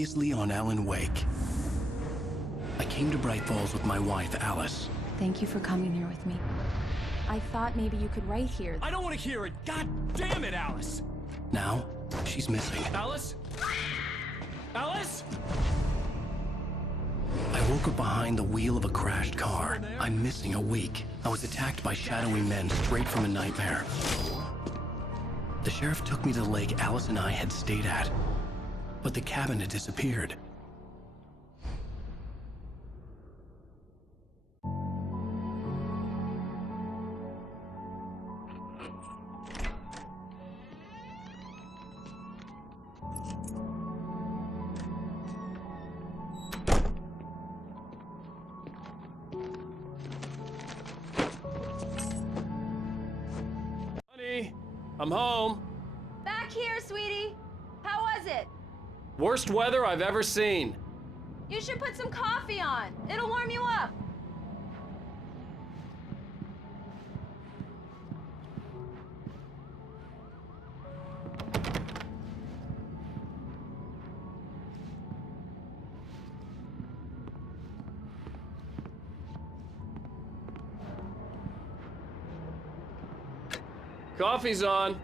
Previously on Alan Wake. I came to Bright Falls with my wife, Alice. Thank you for coming here with me. I thought maybe you could write here. I don't want to hear it! God damn it, Alice! Now, she's missing. Alice? Alice? I woke up behind the wheel of a crashed car. I'm missing a week. I was attacked by shadowy men straight from a nightmare. The sheriff took me to the lake Alice and I had stayed at, but the cabin had disappeared. Honey, I'm home. Back here, sweetie. How was it? Worst weather I've ever seen. You should put some coffee on. It'll warm you up. Coffee's on.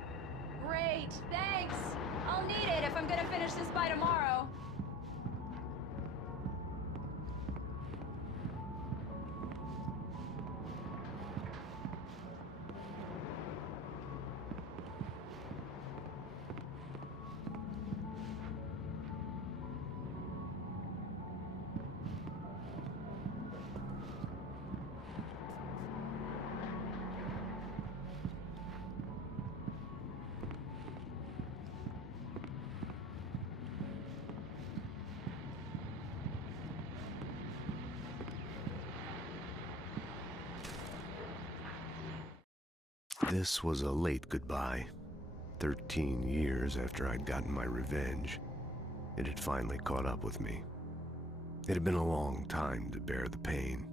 Great, thanks. I'll need it if I'm gonna finish this by tomorrow. This was a late goodbye. 13 years after I'd gotten my revenge, it had finally caught up with me. It had been a long time to bear the pain.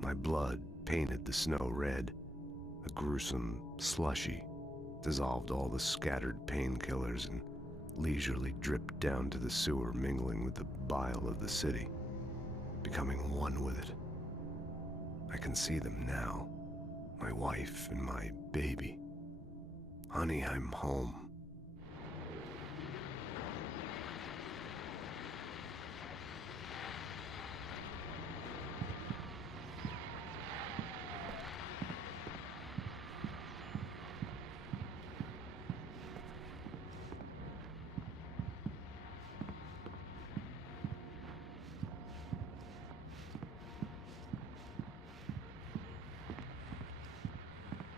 My blood painted the snow red. A gruesome slushy dissolved all the scattered painkillers and leisurely dripped down to the sewer, mingling with the bile of the city, becoming one with it. I can see them now. My wife and my baby. Honey, I'm home.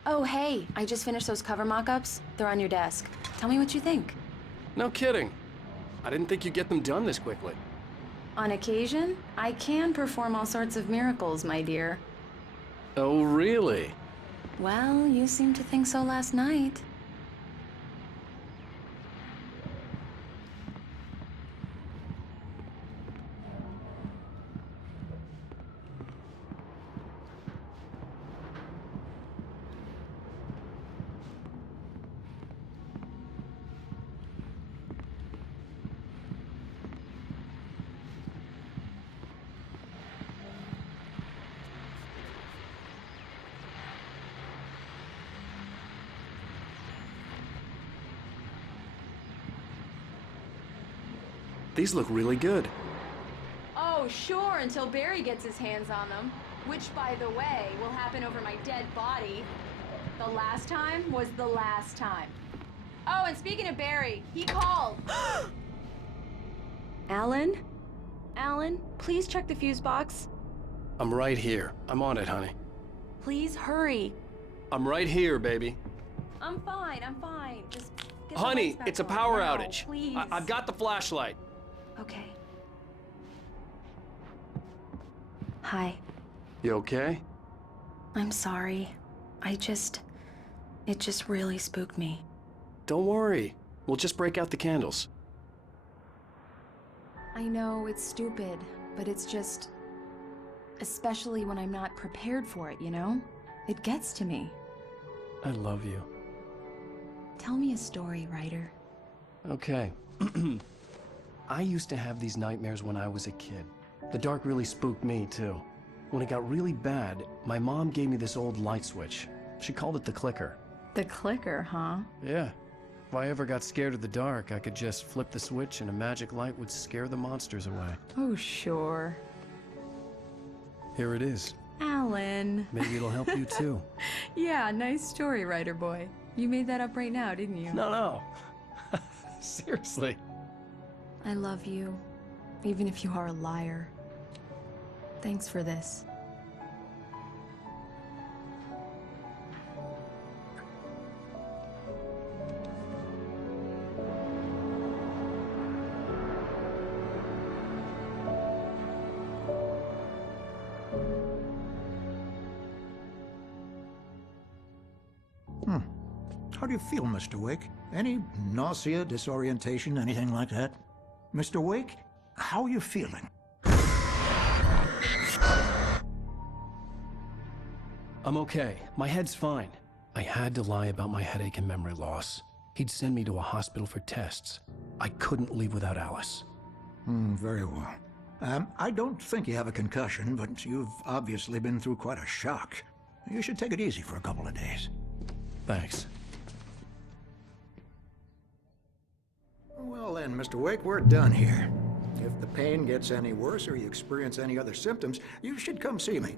Oh, hey, I just finished those cover mock-ups. They're on your desk. Tell me what you think. No kidding. I didn't think you'd get them done this quickly. On occasion, I can perform all sorts of miracles, my dear. Oh, really? Well, you seemed to think so last night. These look really good. Oh, sure, until Barry gets his hands on them. Which, by the way, will happen over my dead body. The last time was the last time. Oh, and speaking of Barry, he called. Alan? Alan, please check the fuse box. I'm right here. I'm on it, honey. Please hurry. I'm right here, baby. I'm fine, I'm fine. Just get the Honey, lights back it's a on power now, outage. Please. I've got the flashlight. Okay. Hi. You okay? I'm sorry. It just really spooked me. Don't worry. We'll just break out the candles. I know it's stupid, but it's just... Especially when I'm not prepared for it, you know? It gets to me. I love you. Tell me a story, writer. Okay. I used to have these nightmares when I was a kid. The dark really spooked me, too. When it got really bad, my mom gave me this old light switch. She called it the clicker. The clicker, huh? Yeah. If I ever got scared of the dark, I could just flip the switch and a magic light would scare the monsters away. Oh, sure. Here it is. Alan. Maybe it'll help you, too. Yeah, nice story, writer boy. You made that up right now, didn't you? No. Seriously. I love you, even if you are a liar. Thanks for this. How do you feel, Mr. Wake? Any nausea, disorientation, anything like that? Mr. Wake, how are you feeling? I'm okay. My head's fine. I had to lie about my headache and memory loss. He'd send me to a hospital for tests. I couldn't leave without Alice. Very well. I don't think you have a concussion, but you've obviously been through quite a shock. You should take it easy for a couple of days. Thanks. Well then, Mr. Wake, we're done here. If the pain gets any worse or you experience any other symptoms, you should come see me.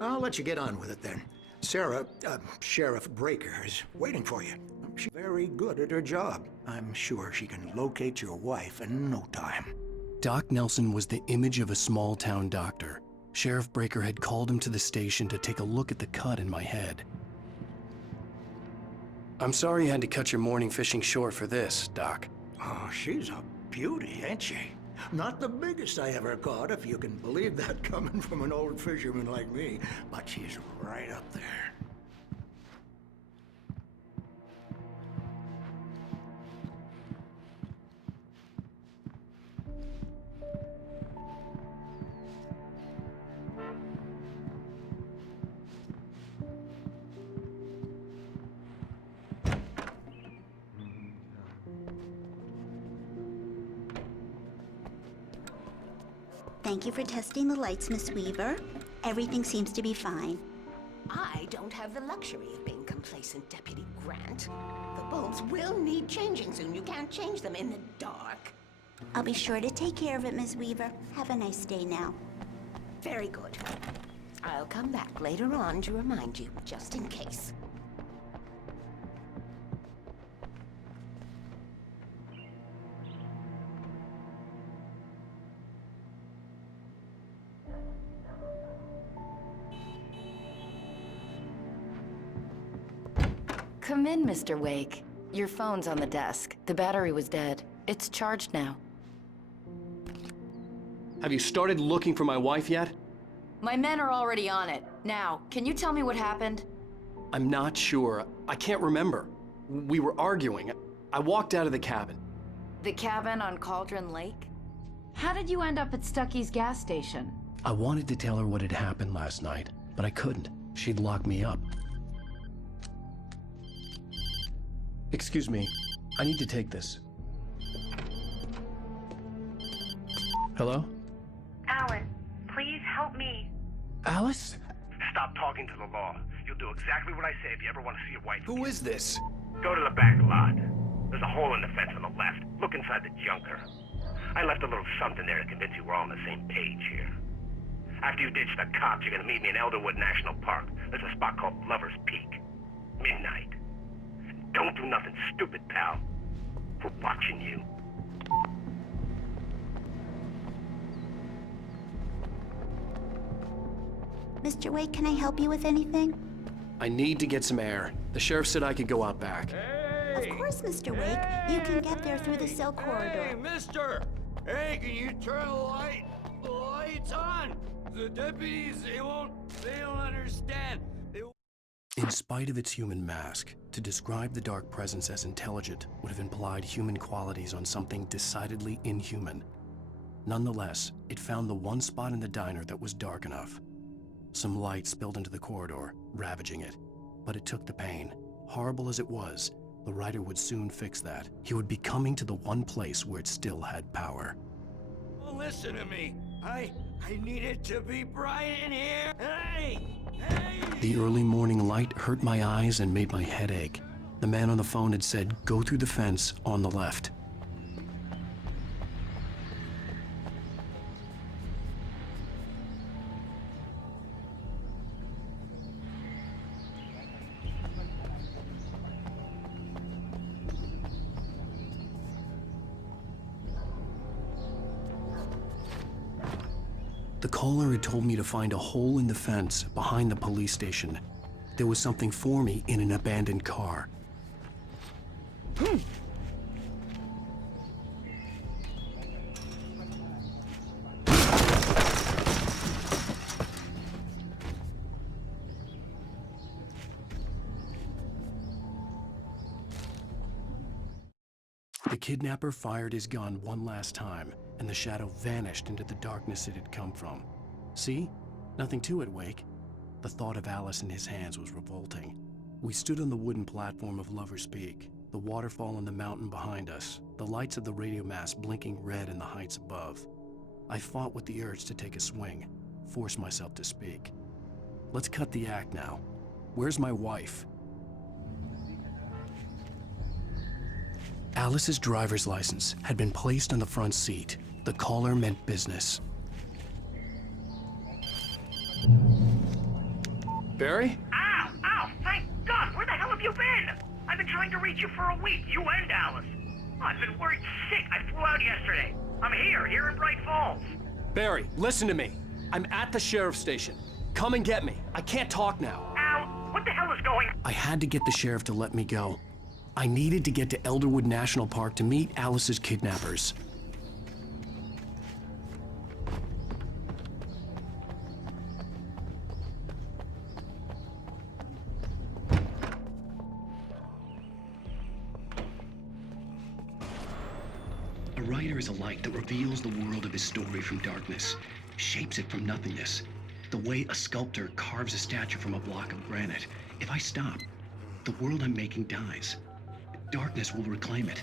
I'll let you get on with it then. Sarah, Sheriff Breaker, is waiting for you. She's very good at her job. I'm sure she can locate your wife in no time. Doc Nelson was the image of a small-town doctor. Sheriff Breaker had called him to the station to take a look at the cut in my head. I'm sorry you had to cut your morning fishing short for this, Doc. Oh, she's a beauty, ain't she? Not the biggest I ever caught, if you can believe that coming from an old fisherman like me, but she's right up there. Thank you for testing the lights, Miss Weaver. Everything seems to be fine. I don't have the luxury of being complacent, Deputy Grant. The bulbs will need changing soon. You can't change them in the dark. I'll be sure to take care of it, Miss Weaver. Have a nice day now. Very good. I'll come back later on to remind you, just in case. Come in, Mr. Wake. Your phone's on the desk. The battery was dead. It's charged now. Have you started looking for my wife yet? My men are already on it. Now, can you tell me what happened? I'm not sure. I can't remember. We were arguing. I walked out of the cabin. The cabin on Cauldron Lake? How did you end up at Stucky's gas station? I wanted to tell her what had happened last night, but I couldn't. She'd lock me up. Excuse me, I need to take this. Hello? Alan, please help me. Alice? Stop talking to the law. You'll do exactly what I say if you ever want to see your wife. Who is this? Go to the back lot. There's a hole in the fence on the left. Look inside the junker. I left a little something there to convince you we're all on the same page here. After you ditch the cops, you're gonna meet me in Elderwood National Park. There's a spot called Lover's Peak. Midnight. Don't do nothing stupid, pal. We're watching you. Mr. Wake, can I help you with anything? I need to get some air. The sheriff said I could go out back. Of course, Mr. Wake. You can get there through the cell corridor. Hey, mister! Hey, can you turn the light? The light's on! The deputies, they don't understand. In spite of its human mask, to describe the dark presence as intelligent would have implied human qualities on something decidedly inhuman. Nonetheless, it found the one spot in the diner that was dark enough. Some light spilled into the corridor, ravaging it. But it took the pain. Horrible as it was, the writer would soon fix that. He would be coming to the one place where it still had power. listen to me. I need it to be bright in here. Hey! Hey! The early morning light hurt my eyes and made my head ache. The man on the phone had said, "Go through the fence on the left." The caller had told me to find a hole in the fence behind the police station. There was something for me in an abandoned car. The kidnapper fired his gun one last time, and the shadow vanished into the darkness it had come from. See? Nothing to it, Wake. The thought of Alice in his hands was revolting. We stood on the wooden platform of Lover's Peak, the waterfall on the mountain behind us, the lights of the radio mast blinking red in the heights above. I fought with the urge to take a swing, force myself to speak. Let's cut the act now. Where's my wife? Alice's driver's license had been placed on the front seat. The caller meant business. Barry? Ow! Ow! Thank God! Where the hell have you been? I've been trying to reach you for a week, you and Alice. Oh, I've been worried sick. I flew out yesterday. I'm here in Bright Falls. Barry, listen to me. I'm at the sheriff's station. Come and get me. I can't talk now. Al, what the hell is going on? I had to get the sheriff to let me go. I needed to get to Elderwood National Park to meet Alice's kidnappers. A writer is a light that reveals the world of his story from darkness, shapes it from nothingness. The way a sculptor carves a statue from a block of granite. If I stop, the world I'm making dies. Darkness will reclaim it.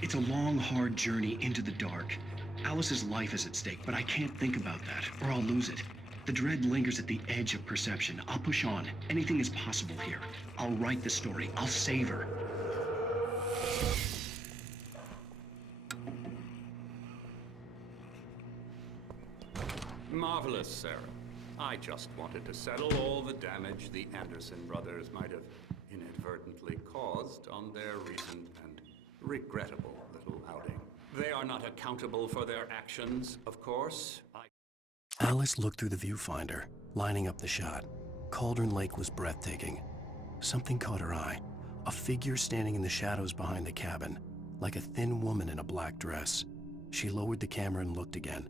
It's a long, hard journey into the dark. Alice's life is at stake, but I can't think about that, or I'll lose it. The dread lingers at the edge of perception. I'll push on. Anything is possible here. I'll write the story. I'll save her. Marvelous, Sarah. I just wanted to settle all the damage the Anderson brothers might have inadvertently caused on their recent and regrettable little outing. They are not accountable for their actions, of course. Alice looked through the viewfinder, lining up the shot. Cauldron Lake was breathtaking. Something caught her eye. A figure standing in the shadows behind the cabin, like a thin woman in a black dress. She lowered the camera and looked again.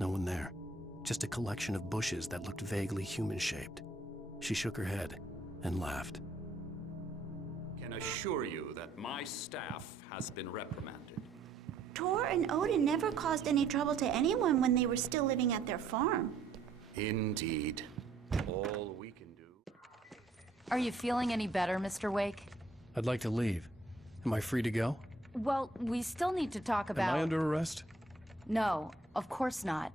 No one there. Just a collection of bushes that looked vaguely human-shaped. She shook her head and laughed. I can assure you that my staff has been reprimanded. Tor and Odin never caused any trouble to anyone when they were still living at their farm. Indeed. All we can do... Are you feeling any better, Mr. Wake? I'd like to leave. Am I free to go? Well, we still need to talk about... Am I under arrest? No, of course not.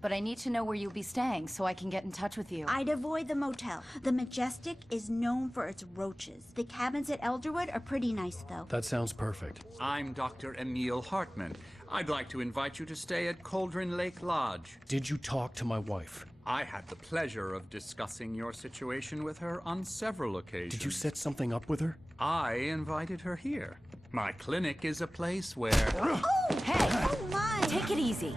But I need to know where you'll be staying so I can get in touch with you. I'd avoid the motel. The Majestic is known for its roaches. The cabins at Elderwood are pretty nice, though. That sounds perfect. I'm Dr. Emil Hartman. I'd like to invite you to stay at Cauldron Lake Lodge. Did you talk to my wife? I had the pleasure of discussing your situation with her on several occasions. Did you set something up with her? I invited her here. My clinic is a place where... Oh! Hey! Oh, my! Take it easy.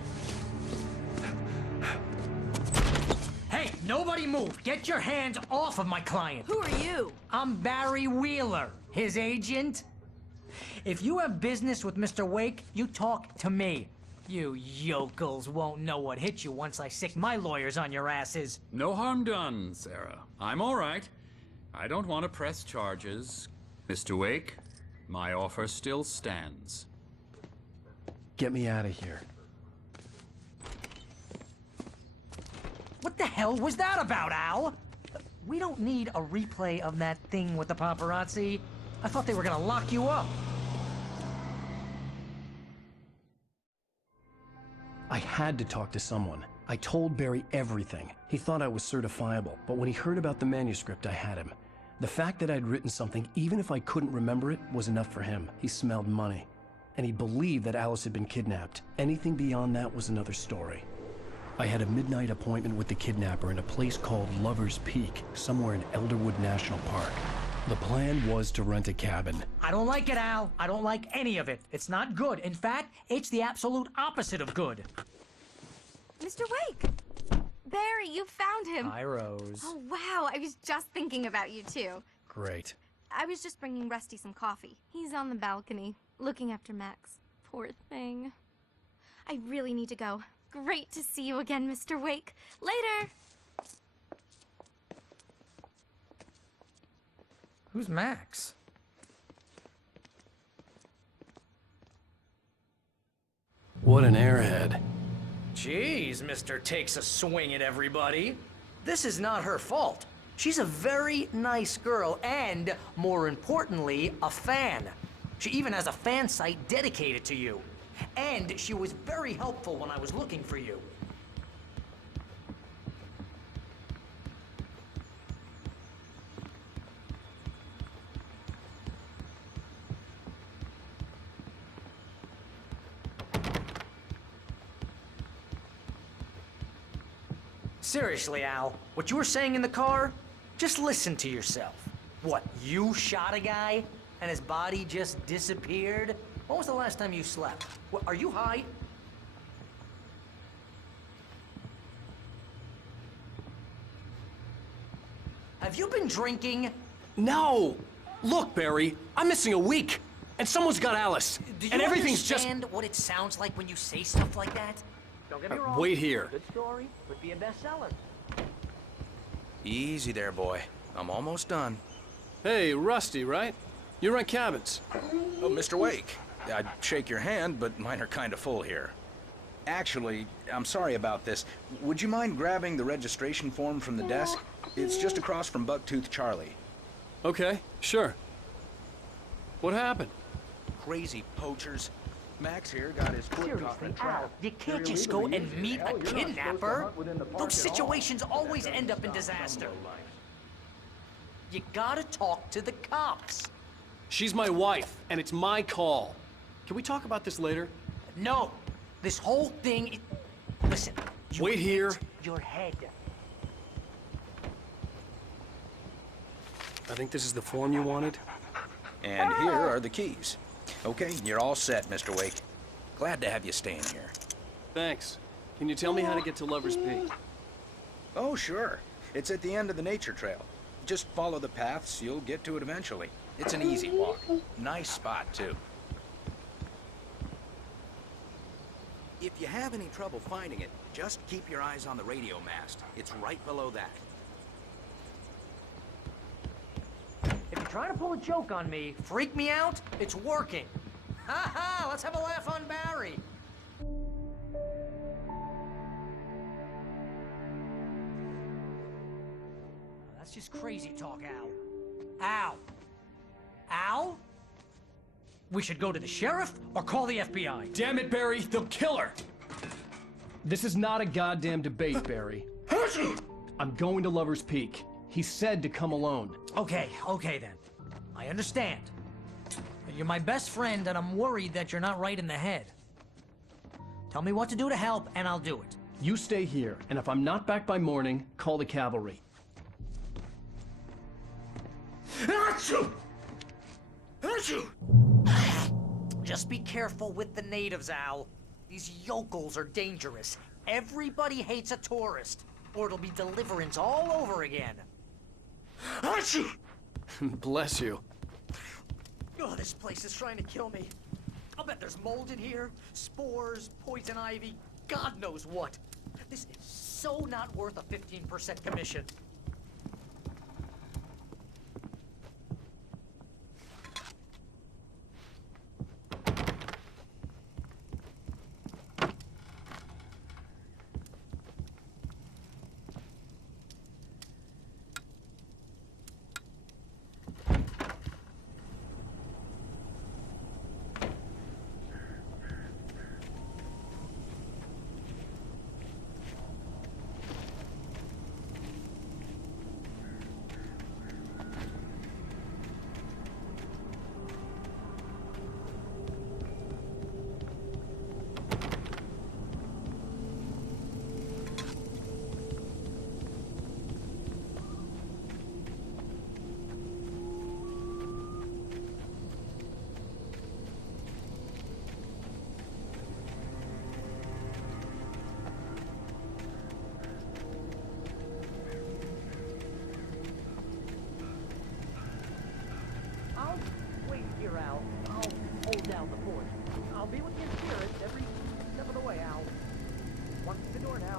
Hey, nobody move! Get your hands off of my client! Who are you? I'm Barry Wheeler, his agent. If you have business with Mr. Wake, you talk to me. You yokels won't know what hit you once I sick my lawyers on your asses. No harm done, Sarah. I'm all right. I don't want to press charges. Mr. Wake, my offer still stands. Get me out of here. What the hell was that about, Al? We don't need a replay of that thing with the paparazzi. I thought they were gonna lock you up. I had to talk to someone. I told Barry everything. He thought I was certifiable, but when he heard about the manuscript, I had him. The fact that I'd written something, even if I couldn't remember it, was enough for him. He smelled money. And he believed that Alice had been kidnapped. Anything beyond that was another story. I had a midnight appointment with the kidnapper in a place called Lover's Peak, somewhere in Elderwood National Park. The plan was to rent a cabin. I don't like it, Al. I don't like any of it. It's not good. In fact, it's the absolute opposite of good. Mr. Wake! Barry, you found him! Hi, Rose. Oh, wow. I was just thinking about you, too. Great. I was just bringing Rusty some coffee. He's on the balcony, looking after Max. Poor thing. I really need to go. Great to see you again, Mr. Wake. Later! Who's Max? What an airhead. Jeez, Mr. Takes a swing at everybody. This is not her fault. She's a very nice girl and, more importantly, a fan. She even has a fan site dedicated to you. And she was very helpful when I was looking for you. Seriously, Al, what you were saying in the car, just listen to yourself. What, you shot a guy and his body just disappeared? When was the last time you slept? What, are you high? Have you been drinking? No! Look, Barry, I'm missing a week, and someone's got Alice, Do you and everything's just... understand what it sounds like when you say stuff like that? Don't get me wrong. Wait here. Good story, could be a bestseller. Easy there, boy. I'm almost done. Hey, Rusty, right? You rent cabins. Oh, Mr. Wake. I'd shake your hand, but mine are kind of full here. Actually, I'm sorry about this. Would you mind grabbing the registration form from the desk? It's just across from Bucktooth Charlie. Okay, sure. What happened? Crazy poachers. Max here got his foot caught in a trap. You can't just go and meet a kidnapper. Those situations always end up in disaster. You gotta talk to the cops. She's my wife, and it's my call. Can we talk about this later? No. This whole thing... Listen. Wait here. Your head. I think this is the form you wanted. And here are the keys. Okay, you're all set, Mr. Wake. Glad to have you staying here. Thanks. Can you tell me how to get to Lover's Peak? Oh, sure. It's at the end of the nature trail. Just follow the paths, you'll get to it eventually. It's an easy walk. Nice spot, too. If you have any trouble finding it, just keep your eyes on the radio mast. It's right below that. If you're trying to pull a joke on me, freak me out, it's working. Ha ha! Let's have a laugh on Barry. That's just crazy talk, Al. Al! Al? We should go to the sheriff or call the FBI. Damn it, Barry, they'll kill her! This is not a goddamn debate, Barry. I'm going to Lover's Peak. He said to come alone. Okay then. I understand. You're my best friend, and I'm worried that you're not right in the head. Tell me what to do to help, and I'll do it. You stay here, and if I'm not back by morning, call the cavalry. Achoo! Achoo! Just be careful with the natives, Al. These yokels are dangerous. Everybody hates a tourist, or it'll be Deliverance all over again. Achoo! Bless you. Oh, this place is trying to kill me. I'll bet there's mold in here, spores, poison ivy, God knows what. This is so not worth a 15% commission.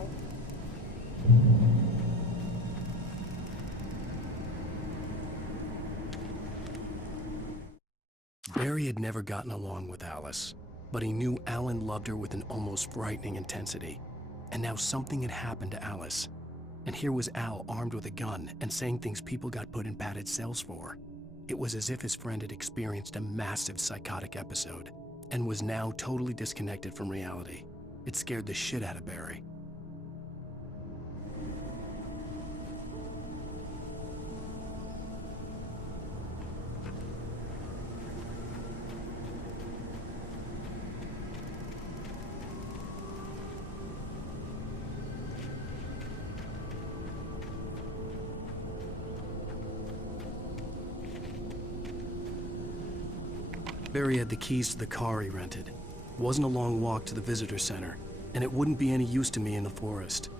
now. Barry had never gotten along with Alice, but he knew Alan loved her with an almost frightening intensity. And now something had happened to Alice. And here was Al armed with a gun and saying things people got put in padded cells for. It was as if his friend had experienced a massive psychotic episode and was now totally disconnected from reality. It scared the shit out of Barry. Barry had the keys to the car he rented. It wasn't a long walk to the visitor center, and it wouldn't be any use to me in the forest.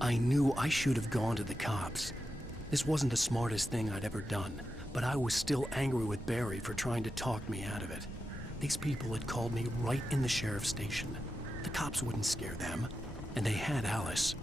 I knew I should have gone to the cops. This wasn't the smartest thing I'd ever done, but I was still angry with Barry for trying to talk me out of it. These people had called me right in the sheriff's station. The cops wouldn't scare them, and they had Alice.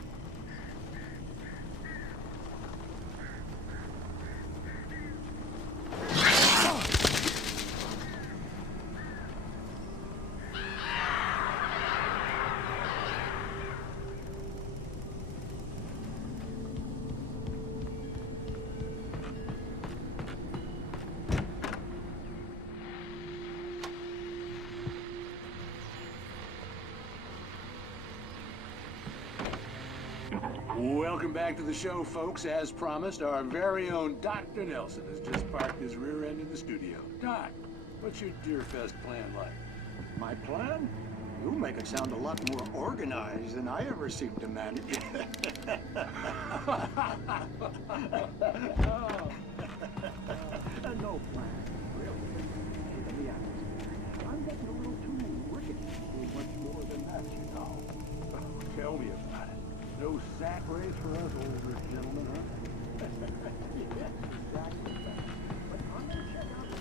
Welcome back to the show, folks. As promised, our very own Dr. Nelson has just parked his rear end in the studio. Doc, what's your Deerfest plan like? My plan? You make it sound a lot more organized than I ever seem to manage. No plan, really. To be honest, I'm getting a little too rickety to do much more than that, you know. Tell me about it. No sack race for us older gentlemen, huh? Yes, exactly. But I'm gonna check out the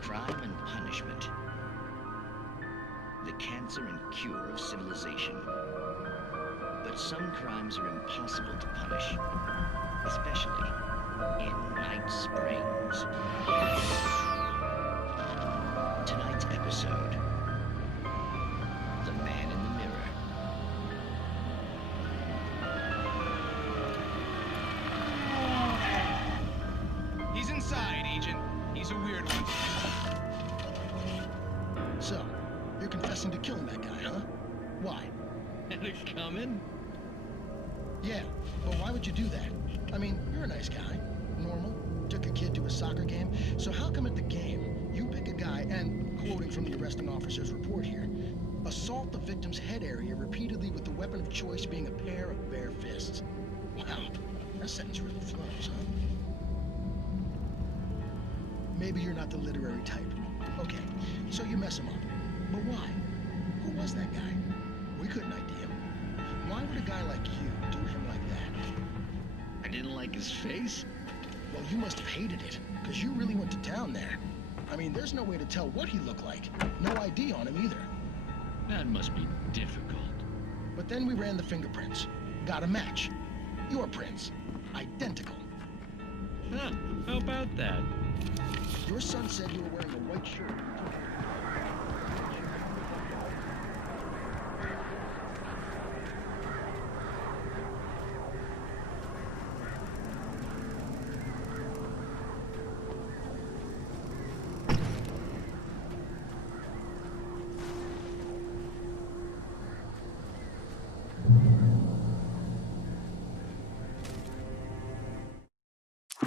Crime and punishment. The cancer and cure of civilization. But some crimes are impossible to punish, especially in Night Springs. Tonight's episode, The Man in the Mirror. He's inside, Agent. He's a weird one. So, you're confessing to killing that guy, huh? Why? And it's coming? Yeah, but why would you do that? I mean, you're a nice guy. Normal. Took a kid to a soccer game. So how come at the game, you pick a guy and, quoting from the arresting officer's report here, assault the victim's head area repeatedly with the weapon of choice being a pair of bare fists? Wow, that sentence really flows, huh? Maybe you're not the literary type. Okay, so you mess him up. But why? Who was that guy? We couldn't ID him. Why would would a guy like you do him like that? I didn't like his face? Well, you must have hated it, because you really went to town there. I mean, there's no way to tell what he looked like. No ID on him either. That must be difficult. But then we ran the fingerprints. Got a match. Your prints. Identical. Huh, how about that? Your son said you were wearing a white shirt.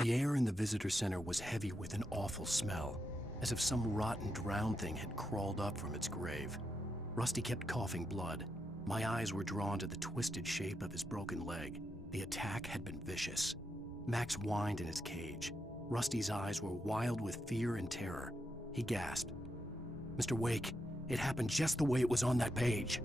The air in the visitor center was heavy with an awful smell, as if some rotten drowned thing had crawled up from its grave. Rusty kept coughing blood. My eyes were drawn to the twisted shape of his broken leg. The attack had been vicious. Max whined in his cage. Rusty's eyes were wild with fear and terror. He gasped. "Mr. Wake, it happened just the way it was on that page."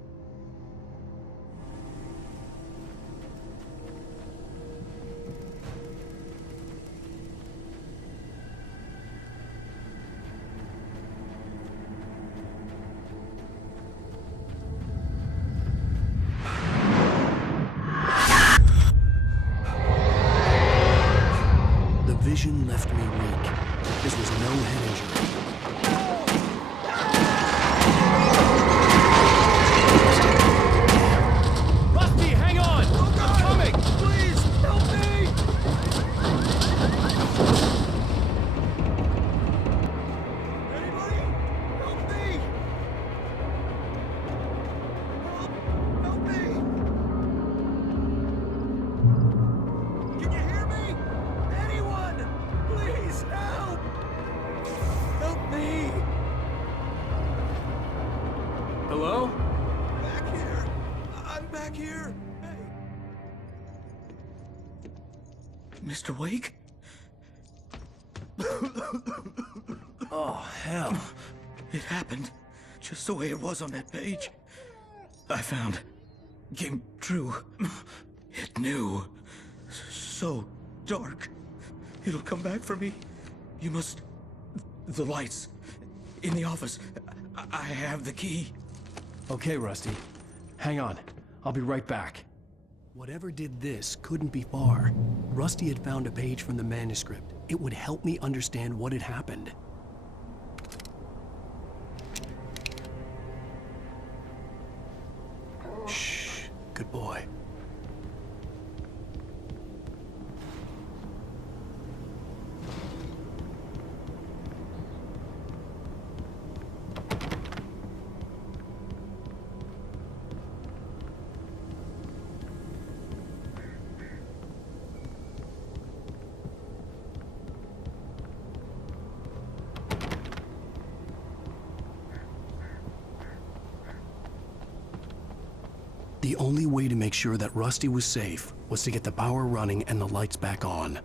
Vision left me weak. This was no head injury. Rusty, hang on! I'm coming! Please, help me! Anybody? Help me! Help me! Can you hear me? Anyone! Please help! Help me! Hello? Back here! I'm back here! Hey! Mr. Wake? Oh, hell. It happened just the way it was on that page. I found. Came true. It knew. So dark. It'll come back for me. You must... The lights. In the office. I have the key. Okay, Rusty. Hang on. I'll be right back. Whatever did this couldn't be far. Rusty had found a page from the manuscript. It would help me understand what had happened. Shh. Good boy. The only way to make sure that Rusty was safe was to get the power running and the lights back on.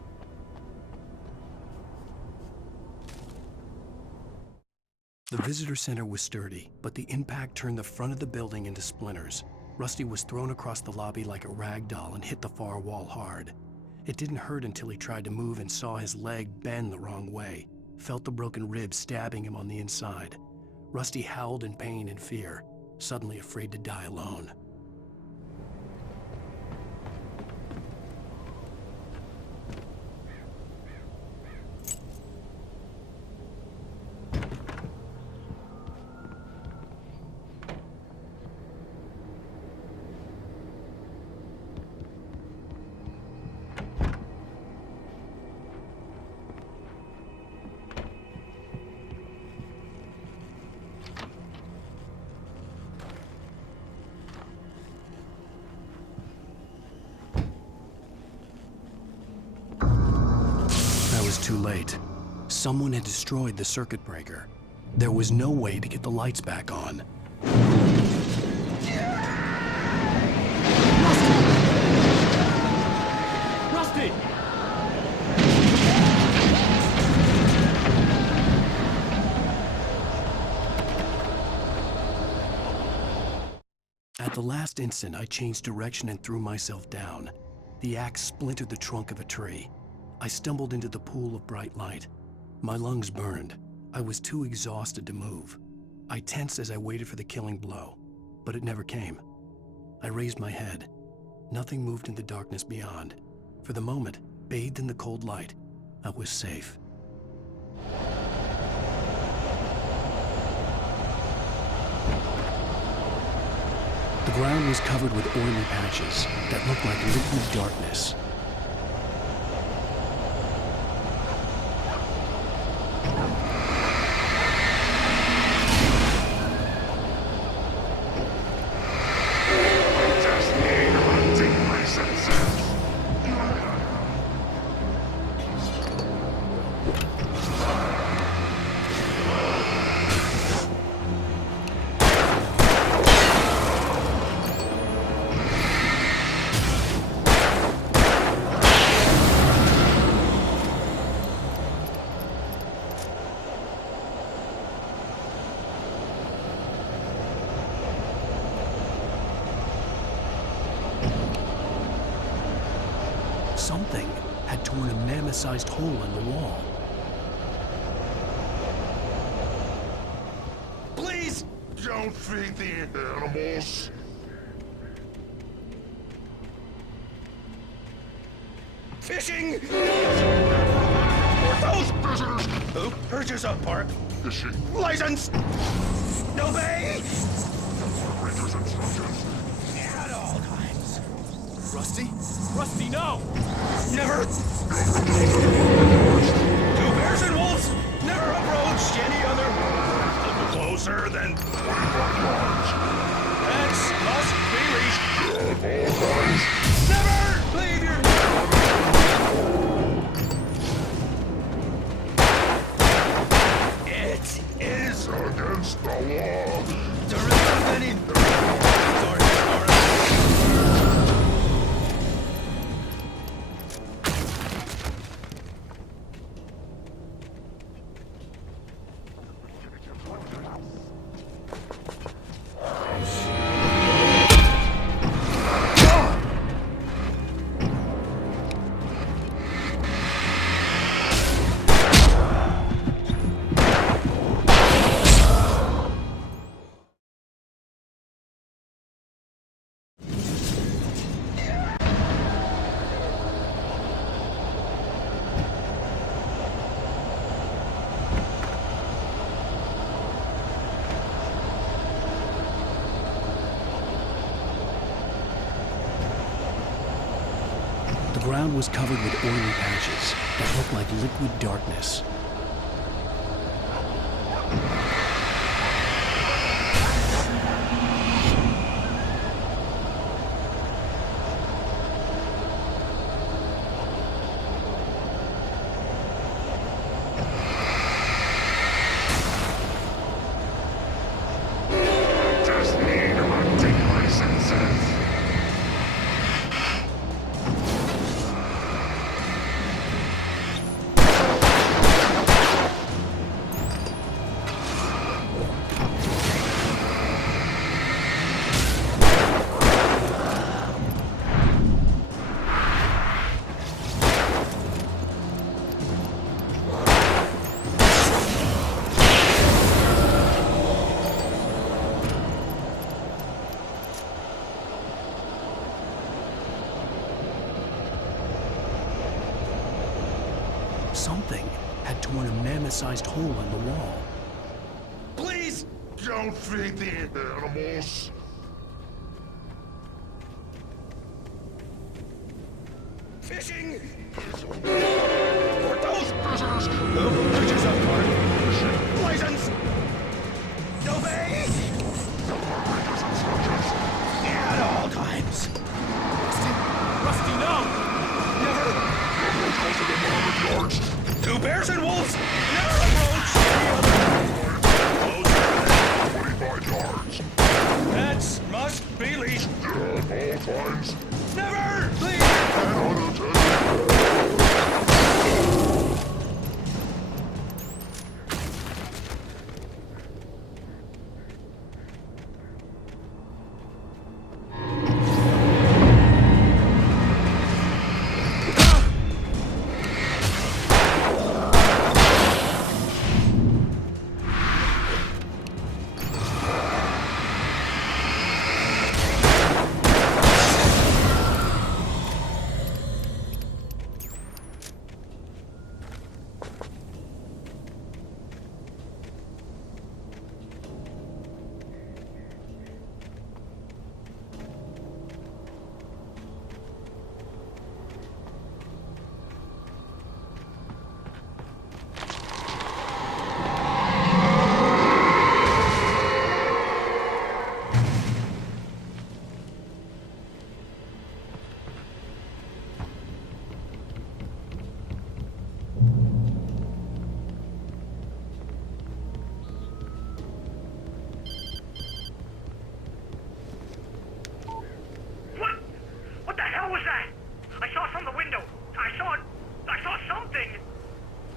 The visitor center was sturdy, but the impact turned the front of the building into splinters. Rusty was thrown across the lobby like a rag doll and hit the far wall hard. It didn't hurt until he tried to move and saw his leg bend the wrong way, felt the broken rib stabbing him on the inside. Rusty howled in pain and fear, suddenly afraid to die alone. Too late. Someone had destroyed the circuit breaker. There was no way to get the lights back on. Rusty! At the last instant, I changed direction and threw myself down. The axe splintered the trunk of a tree. I stumbled into the pool of bright light. My lungs burned. I was too exhausted to move. I tensed as I waited for the killing blow, but it never came. I raised my head. Nothing moved in the darkness beyond. For the moment, bathed in the cold light, I was safe. The ground was covered with oily patches that looked like liquid darkness. Something had torn a mammoth-sized hole in the wall. Please don't feed the animals. Fishing! For those visitors who purchase a park fishing license! Obey! Rangers instructions. At all times. Rusty? Rusty, no! Never! Two bears and wolves never approached any other. Closer than 25 yards. Pets must be leashed. Never leave your... It is against the law. To remove any... The ground was covered with oily patches that looked like liquid darkness. Just need hunting licenses. Something had torn a mammoth-sized hole in the wall. Please don't feed the animals. Fishing! For those visitors who purchase a park fishing license! Obey! At all times. Rusty, no! Never! Two bears and wolves never approach any other. Closer than 25 yards. Pets must be leashed. At all times. Never leave!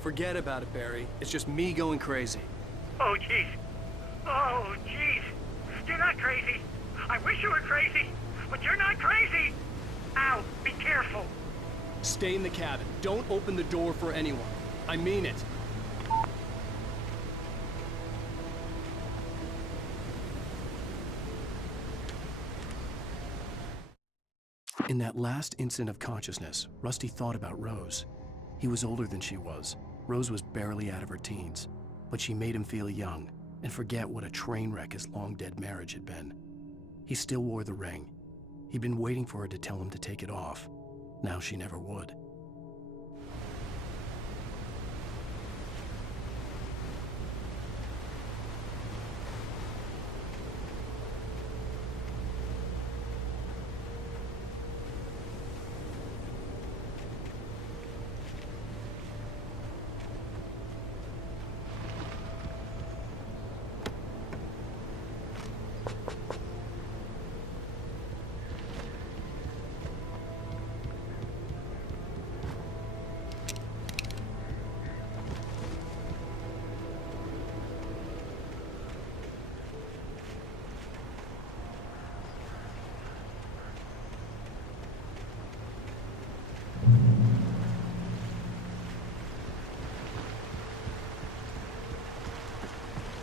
Forget about it, Barry. It's just me going crazy. Oh, jeez. Oh, jeez. You're not crazy. I wish you were crazy, but you're not crazy. Ow, be careful. Stay in the cabin. Don't open the door for anyone. I mean it. In that last instant of consciousness, Rusty thought about Rose. He was older than she was. Rose was barely out of her teens, but she made him feel young and forget what a train wreck his long-dead marriage had been. He still wore the ring. He'd been waiting for her to tell him to take it off. Now she never would.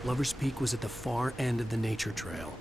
Lover's Peak was at the far end of the nature trail.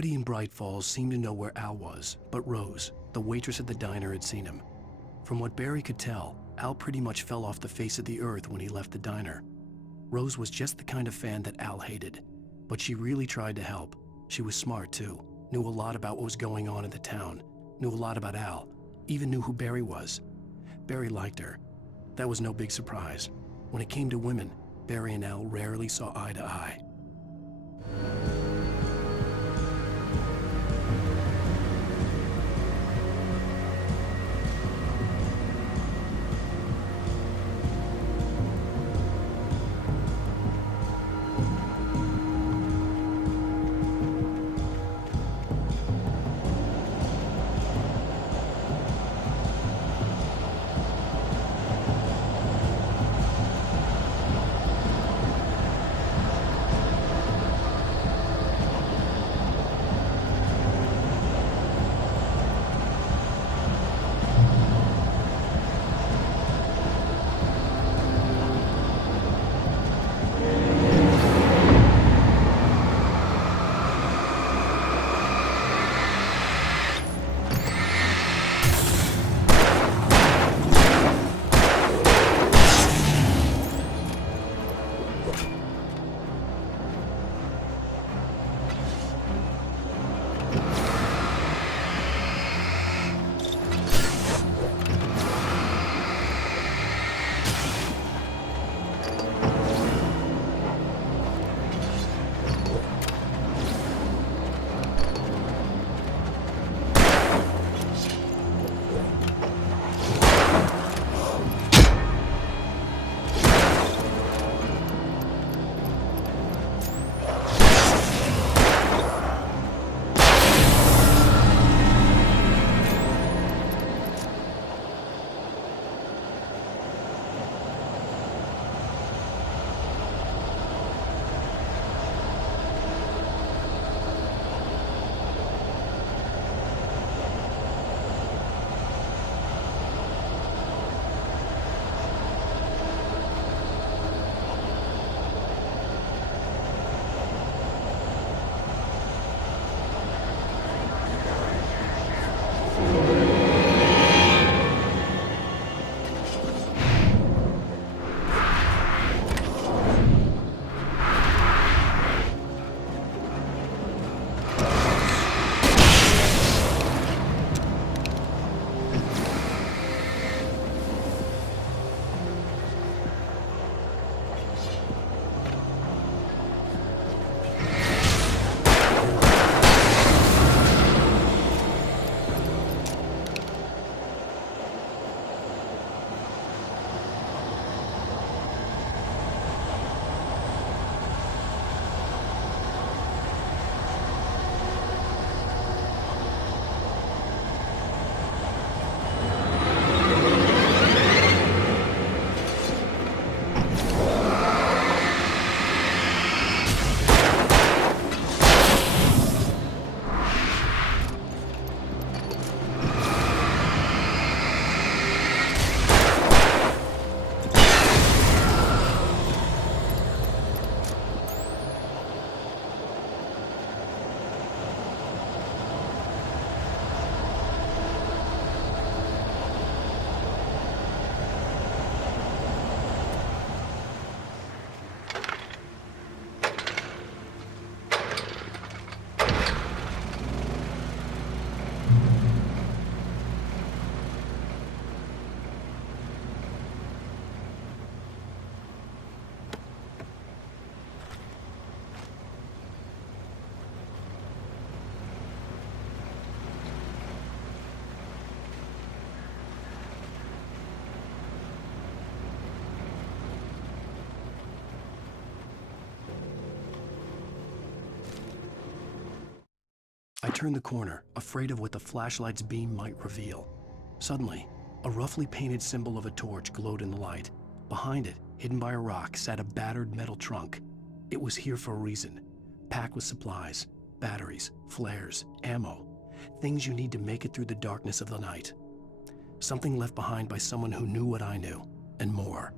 Nobody in Bright Falls seemed to know where Al was, but Rose, the waitress at the diner, had seen him. From what Barry could tell, Al pretty much fell off the face of the earth when he left the diner. Rose was just the kind of fan that Al hated, but she really tried to help. She was smart too, knew a lot about what was going on in the town, knew a lot about Al, even knew who Barry was. Barry liked her. That was no big surprise. When it came to women, Barry and Al rarely saw eye to eye. I turned the corner, afraid of what the flashlight's beam might reveal. Suddenly, a roughly painted symbol of a torch glowed in the light. Behind it, hidden by a rock, sat a battered metal trunk. It was here for a reason, packed with supplies, batteries, flares, ammo, things you need to make it through the darkness of the night. Something left behind by someone who knew what I knew, and more.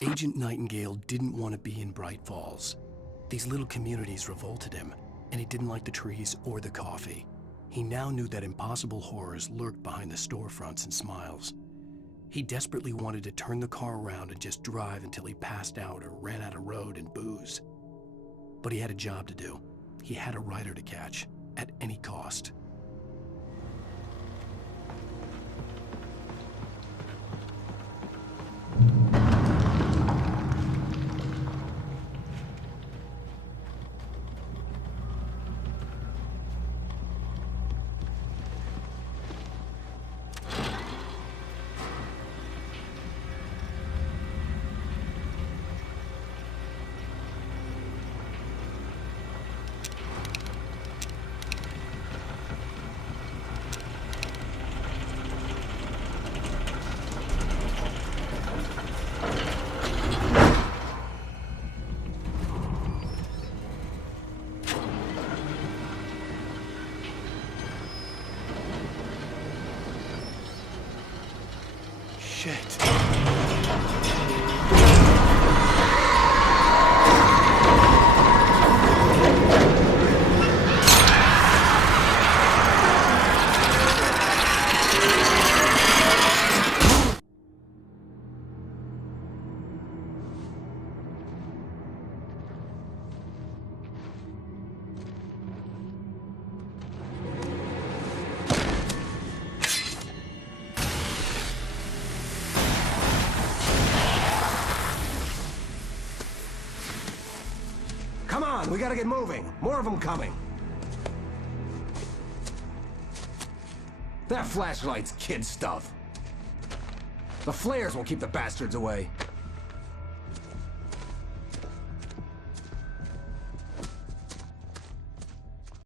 Agent Nightingale didn't want to be in Bright Falls. These little communities revolted him, and he didn't like the trees or the coffee. He now knew that impossible horrors lurked behind the storefronts and smiles. He desperately wanted to turn the car around and just drive until he passed out or ran out of road and booze. But he had a job to do. He had a rider to catch, at any cost. Shit. Come on, we gotta get moving. More of them coming. That flashlight's kid stuff. The flares will keep the bastards away.